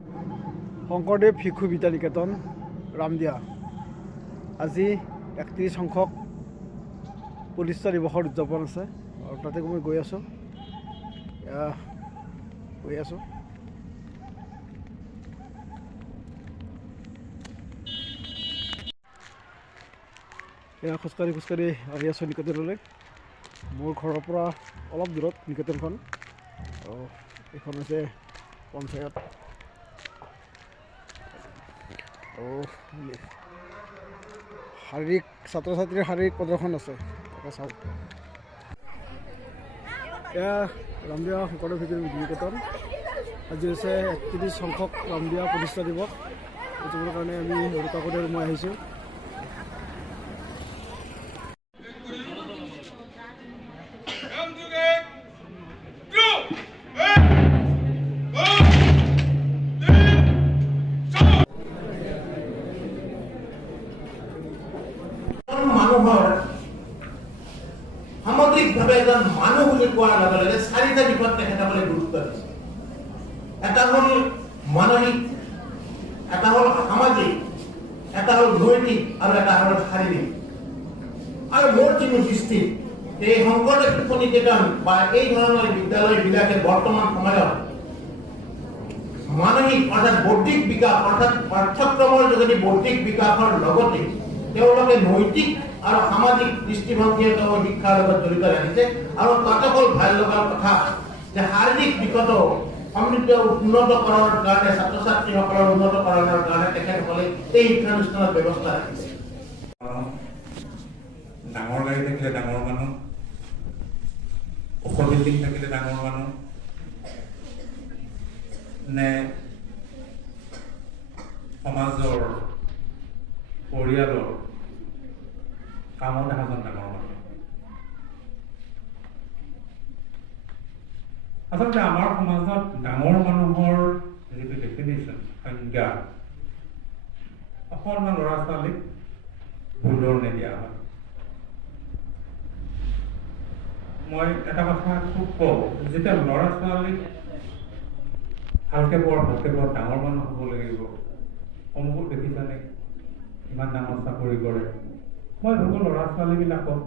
শংকৰদেৱ শিশু বিদ্যানিকেতন ৰামদিয়া আজি 31 সংখ্যক প্ৰতিষ্ঠা দিৱসৰ উদযাপন আছে আৰু তাতে মই গৈ আছোঁ খোজকাঢ়ি আহি আছোঁ নিকেতনলৈ। মোৰ ঘৰৰ পৰা অলপ দূৰত নিকেতনখন আৰু এইখন হৈছে পঞ্চায়ত আৰু শাৰীৰিক ছাত্ৰ ছাত্ৰীৰ শাৰীৰিক প্ৰদৰ্শন আছে, তাকে চাওক। এয়া ৰামদিয়া শংকৰদেৱ শিশু বিদ্যানিকেতন। আজি হৈছে 31 সংখ্যক ৰামদিয়া প্ৰতিষ্ঠা দিৱস। এইটোৰ কাৰণে আমি কাকতে মই আহিছোঁ। মানুহৰ সামগ্ৰিকভাৱে এজন মানুহ বুলি কোৱাৰ লগে লগে চাৰিটা দিশত তেখেতসকলে গুৰুত্ব দিছে। এটা হ'ল মানসিক, এটা হ'ল সামাজিক, এটা হ'ল নৈতিক আৰু এটা হ'ল শাৰীৰিক। আৰু মোৰ যিটো দৃষ্টি, এই শংকৰদেৱ শিশু নিকেতন বা এই ধৰণৰ বিদ্যালয়বিলাকে বৰ্তমান সময়ত মানসিক অৰ্থাৎ বৌদ্ধিক বিকাশ অৰ্থাৎ পাঠ্যক্ৰমৰ যোগেদি বৌদ্ধিক বিকাশৰ লগতে তেওঁলোকে নৈতিক আৰু সামাজিক দৃষ্টিভংগীয়ে শিক্ষাৰ লগত জড়িত ৰাখিছে। আৰু তাতে হ'ল ভাল লগাৰ কথা যে শাৰীৰিক দিশতো সমৃদ্ধ উন্নতকৰণৰ কাৰণে ছাত্ৰ ছাত্ৰীসকলৰ উন্নতকৰণৰ কাৰণে তেখেতসকলে এই শিক্ষানুষ্ঠানৰ ব্যৱস্থা ৰাখিছে। ডাঙৰ গাড়ী থাকিলে ডাঙৰ মানুহ, ওখ বিল্ডিং থাকিলে ডাঙৰ মানুহ, নে সমাজৰ পৰিয়ালৰ কামত এজন ডাঙৰ মানুহ। আচলতে আমাৰ সমাজত ডাঙৰ মানুহৰ যিটো ডেফিনেশ্যন সংজ্ঞা অকণমান ল'ৰা ছোৱালীক ভুল ধৰণে দিয়া হয়। মই এটা কথা খুব কওঁ, যেতিয়া ল'ৰা ছোৱালীক ভালকে পঢ় ডাঙৰ মানুহ হ'ব লাগিব, অমুক দেখিছানে ইমান ডাঙৰ চাকৰি কৰে। মই ভাবোঁ ল'ৰা ছোৱালীবিলাকক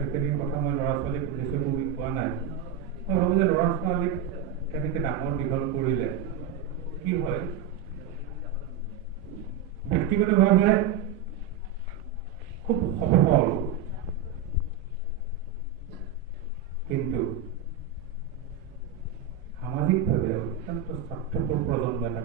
এইখিনি কথা মই ল'ৰা ছোৱালীক উদ্দেশ্য কৰি কোৱা নাই। মই ভাবোঁ যে ল'ৰা ছোৱালীক কেনেকৈ ডাঙৰ দীঘল কৰিলে কি হয়, ব্যক্তিগতভাৱে খুব সফল কিন্তু সামাজিকভাৱে অত্যন্ত স্বাৰ্থপৰ প্ৰজন্ম এটা